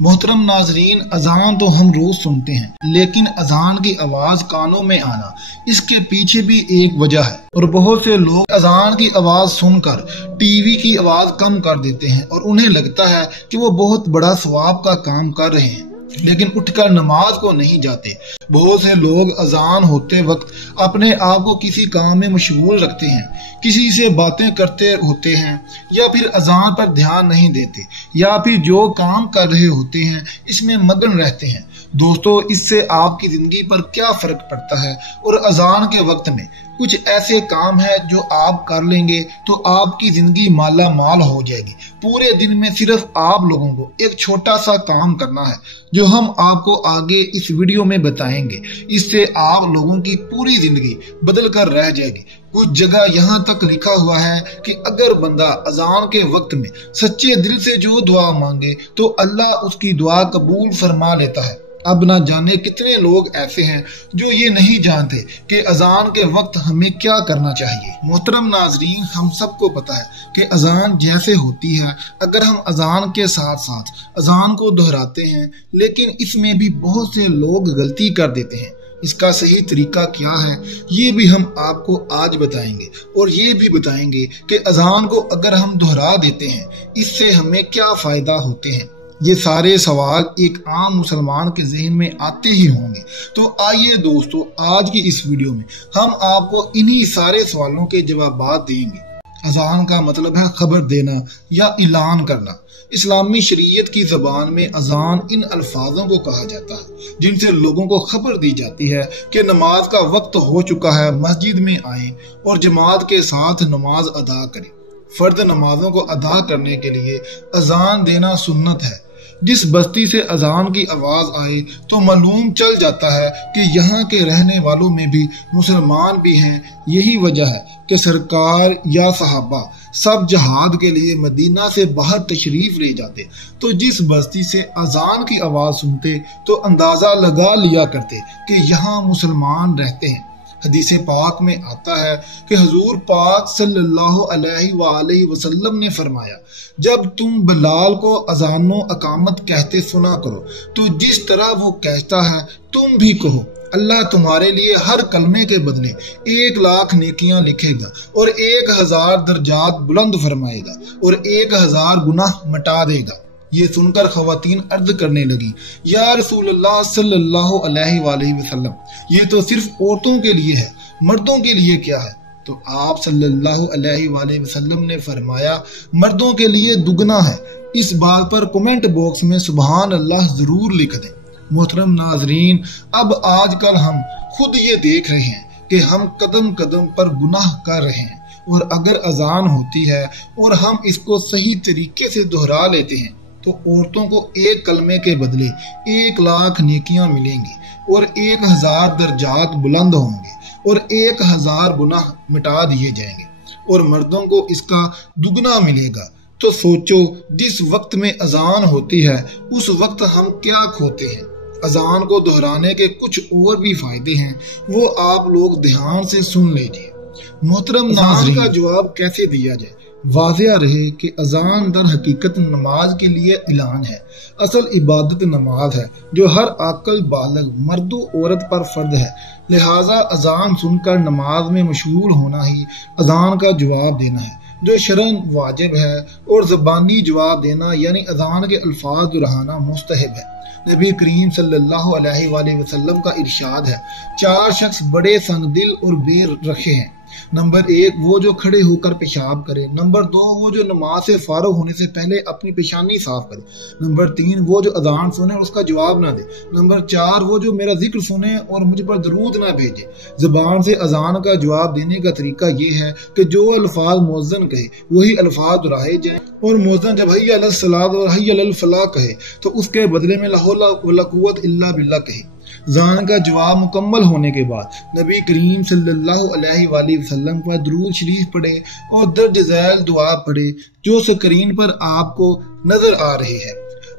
मोहतरम नाजरीन, अजान तो हम रोज सुनते हैं, लेकिन अजान की आवाज कानों में आना, इसके पीछे भी एक वजह है। और बहुत से लोग अजान की आवाज सुनकर टीवी की आवाज कम कर देते हैं और उन्हें लगता है कि वो बहुत बड़ा सवाब का काम कर रहे हैं, लेकिन उठकर नमाज को नहीं जाते। बहुत से लोग अजान होते वक्त अपने आप को किसी काम में मशगूल रखते हैं, किसी से बातें करते होते हैं, या फिर अजान पर ध्यान नहीं देते, या फिर जो काम कर रहे होते हैं इसमें मगन रहते हैं। दोस्तों, इससे आपकी जिंदगी पर क्या फर्क पड़ता है? और अजान के वक्त में कुछ ऐसे काम है जो आप कर लेंगे तो आपकी जिंदगी माला माल हो जाएगी। पूरे दिन में सिर्फ आप लोगों को एक छोटा सा काम करना है जो हम आपको आगे इस वीडियो में बताएंगे। इससे आप लोगों की पूरी जिंदगी बदल कर रह जाएगी। कुछ जगह यहाँ तक लिखा हुआ है कि अगर बंदा अजान के वक्त में सच्चे दिल से जो दुआ मांगे तो अल्लाह उसकी दुआ कबूल फरमा लेता है। अब ना जाने कितने लोग ऐसे हैं जो ये नहीं जानते कि अजान के वक्त हमें क्या करना चाहिए। मोहतरम नाजरीन, हम सबको पता है कि अजान जैसे होती है, अगर हम अजान के साथ साथ अजान को दोहराते हैं, लेकिन इसमें भी बहुत से लोग गलती कर देते हैं। इसका सही तरीका क्या है ये भी हम आपको आज बताएंगे, और ये भी बताएंगे कि अजान को अगर हम दोहरा देते हैं इससे हमें क्या फायदा होते हैं। ये सारे सवाल एक आम मुसलमान के ज़हन में आते ही होंगे। तो आइए दोस्तों, आज की इस वीडियो में हम आपको इन्हीं सारे सवालों के जवाब देंगे। अजान का मतलब है खबर देना या ऐलान करना। इस्लामी शरीयत की ज़बान में अजान इन अल्फाजों को कहा जाता है जिनसे लोगों को खबर दी जाती है कि नमाज का वक्त हो चुका है, मस्जिद में आए और जमात के साथ नमाज अदा करें। फर्द नमाजों को अदा करने के लिए अजान देना सुन्नत है। जिस बस्ती से अजान की आवाज आए तो मालूम चल जाता है कि यहाँ के रहने वालों में भी मुसलमान भी हैं। यही वजह है कि सरकार या सहाबा सब जहाद के लिए मदीना से बाहर तशरीफ ले जाते, तो जिस बस्ती से अजान की आवाज सुनते तो अंदाजा लगा लिया करते कि यहाँ मुसलमान रहते हैं। हदीस पाक में आता है कि हुजूर पाक सल्लल्लाहु अलैहि वसल्लम ने फरमाया, जब तुम बिलाल को अजानो अकामत कहते सुना करो तो जिस तरह वो कहता है तुम भी कहो। अल्लाह तुम्हारे लिए हर कलमे के बदले 1,00,000 नेकियां लिखेगा और 1,000 दर्जात बुलंद फरमाएगा और 1,000 गुनाह मिटा देगा। ये सुनकर खवातीन अर्ज करने लगी, या रसूलुल्लाह सल्लल्लाहु अलैहि वसल्लम, ये तो सिर्फ औरतों के लिए है, मर्दों के लिए क्या है? तो आप सल्लल्लाहु अलैहि वसल्लम ने फरमाया, मर्दों के लिए दुगना है। इस बात पर कमेंट बॉक्स में सुभान अल्लाह जरूर लिख दें। मोहतरम नाजरीन, अब आजकल हम खुद ये देख रहे हैं कि हम कदम कदम पर गुनाह कर रहे हैं, और अगर अजान होती है और हम इसको सही तरीके से दोहरा लेते हैं तो औरतों को एक कलमे के बदले 1,00,000 नेकियां मिलेंगी और 1,000 दर्जात बुलंद होंगे और 1,000 गुनाह मिटा दिए जाएंगे, और मर्दों को इसका दुगना मिलेगा। तो सोचो, जिस वक्त में अजान होती है उस वक्त हम क्या खोते हैं। अजान को दोहराने के कुछ और भी फायदे हैं, वो आप लोग ध्यान से सुन लीजिए। मोहतरम नाज़रीन, का जवाब कैसे दिया जाए? वाज़िया रहे कि अजान दर हकीकत नमाज के लिए ऐलान है। असल इबादत नमाज है जो हर अक्ल बालिग मर्द औरत पर फर्द है। लिहाजा अजान सुनकर नमाज में मशगूल होना ही अजान का जवाब देना है जो शरन वाजिब है, और ज़बानी जवाब देना यानी अजान के अल्फाज दोहराना मुस्तहब है। नबी करीम सल्लल्लाहु अलैहि वसल्लम का इरशाद है, 4 शख्स बड़े संगदिल और बेर रखे हैं। नंबर 1 वो जो खड़े होकर पेशाब करे। नंबर 2 वो जो नमाज से फारग होने से पहले अपनी पेशानी साफ करे। नंबर 3 वो जो अजान सुने और उसका जवाब ना दे। नंबर 4 वो जो मेरा जिक्र सुने और मुझ पर दरूद ना भेजे। जुबान से अजान का जवाब देने का तरीका ये है कि जो अल्फाज मुअज्जिन कहे वही अल्फाज दोहराए जाए, और मुअज्जिन जब हय्या अलस सलात और हय्या अलल फलाह कहे तो उसके बदले में ला हौला वला कुव्वत इल्ला बिल्लाह कहे। अज़ान का जवाब मुकम्मल होने के बाद नबी करीम सल्लल्लाहु अलैहि वसल्लम पर दुरूद शरीफ पढ़े और दर्ज ज़ैल दुआ पढ़े जो स्क्रीन पर आपको नजर आ रही है।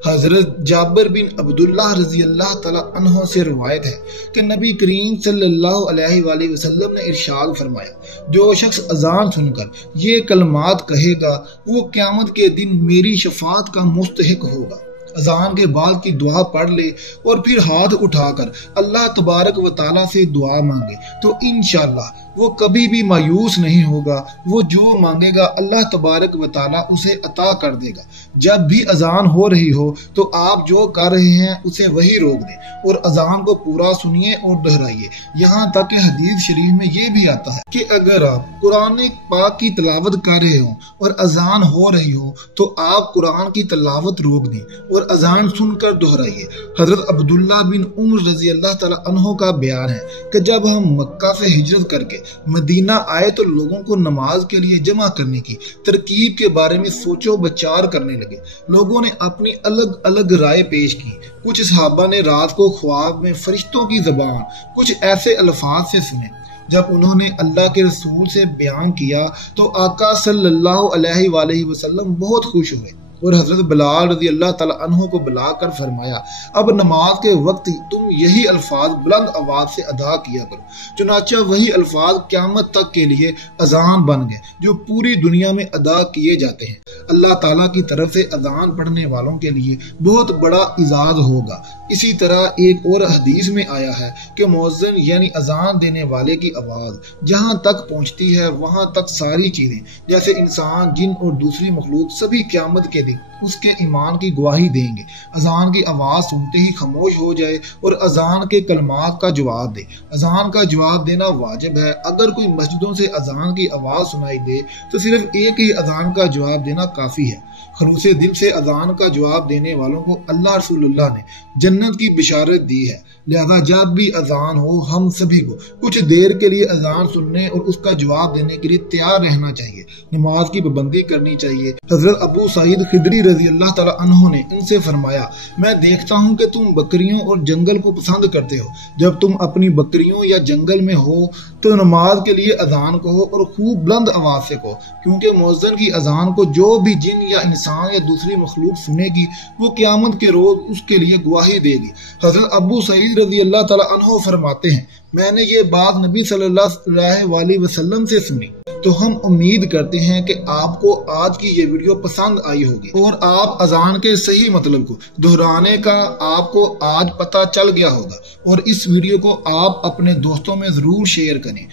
हजरत जाबिर बिन अब्दुल्लाह रज़ी अल्लाह तआला अन्हु से रिवायत है कि नबी करीम सल्लल्लाहु अलैहि वसल्लम ने इरशाद फरमाया, जो शख्स अजान सुनकर ये कलमात कहेगा वो क़यामत के दिन मेरी शफाअत का मुस्तहिक होगा। اذان کے بعد کی دعا پڑھ لے اور پھر ہاتھ اٹھا کر اللہ تبارک و تعالیٰ سے دعا مانگے تو انشاءاللہ وہ کبھی بھی مایوس نہیں ہوگا۔ وہ جو مانگے گا اللہ تبارک و تعالیٰ اسے عطا کر دے گا۔ جب بھی اذان ہو رہی ہو تو آپ جو کر رہے ہیں اسے وہی روک دیں اور اذان کو پورا سنیے اور دہرائیے۔ یہاں تک کہ حدیث شریف میں یہ بھی آتا ہے کہ اگر آپ قرآن پاک کی تلاوت کر رہے ہوں اور اذان ہو رہی ہو تو آپ قرآن کی تلاوت روک دیں اور اذان سن کر دہرائیے۔ حضرت عبداللہ بن عمر رضی اللہ تعالیٰ عنہ کا بیان ہے کہ جب ہم مکہ سے ہجرت کر کے مدینہ آئے تو لوگوں کو نماز کے لیے جمع کرنے کی ترکیب کے بارے میں سوچ و بچار کرنے لگے۔ لوگوں نے اپنی الگ الگ رائے پیش کی۔ کچھ صحابہ نے رات کو خواب میں فرشتوں کی زبان کچھ ایسے الفاظ سے سنے۔ جب انہوں نے اللہ کے رسول سے بیان کیا تو آقا صلی اللہ علیہ وآلہ وسلم بہت خوش ہوئے اور حضرت بلال رضی اللہ تعالیٰ عنہ کو بلا کر فرمایا اب نماز کے وقت تم یہی الفاظ بلند آواز سے ادا کیا کرو۔ چنانچہ وہی الفاظ قیامت تک کے لیے اذان بن گئے جو پوری دنیا میں ادا کیے جاتے ہیں۔ اللہ تعالیٰ کی طرف سے اذان پڑھنے والوں کے لیے بہت بڑا اعزاز ہوگا۔ اسی طرح ایک اور حدیث میں آیا ہے کہ مؤذن یعنی اذان دینے والے کی آواز جہاں تک پہنچتی ہے وہاں تک ساری چیزیں جیسے انسان، جن اور دوسری مخلوق سبھی قیامت کے دن اس کے ایمان کی گواہی دیں گے۔ اذان کی آواز سنتے ہی خاموش ہو جائے اور اذان کے کلمات کا جواب دے۔ اذان کا جواب دینا واجب ہے۔ اگر کوئی مسجدوں سے اذان کی آواز سنائی دے تو صرف ایک ہی اذان کا جواب دینا کافی ہے۔ خلوص دل سے اذان کا جواب دینے والوں کو اللہ رسول اللہ نے جنت کی بشارت دی ہے۔ لہذا جب بھی اذان ہو ہم سبھی کو کچھ دیر کے لیے اذان سننے اور اس کا جواب دینے کے لیے تیار رہنا چاہیے۔ نماز کی پابندی کرنی چاہیے۔ حضرت ابو سعید خدری رضی اللہ تعالیٰ عنہ نے ان سے فرمایا میں دیکھتا ہوں کہ تم بکریوں اور جنگل کو پسند کرتے ہو۔ جب تم اپنی بکریوں یا جنگل میں ہو تو نماز کے لیے اذان کہو اور خوب بلند آواز سے کہو، کیونکہ مؤذن کی اذان کو جو بھی جن یا انسان یا دوسری مخلوق سنے گی وہ قیامت کے روز اس کے لیے گواہی دے گی۔ حضرت ابو سعید رضی اللہ تعالیٰ عنہ فرماتے ہیں میں نے یہ بات نبی صلی اللہ علیہ وسلم سے سنی تو ہم امید کرتے ہیں کہ آپ کو آج کی یہ ویڈیو پسند آئی ہوگی اور آپ اذان کے صحیح مطلب کو دہرانے کا آپ کو آج پتہ چل گیا ہوگا، اور اس ویڈیو کو آپ اپنے دوستوں میں ضرور شیئر کریں۔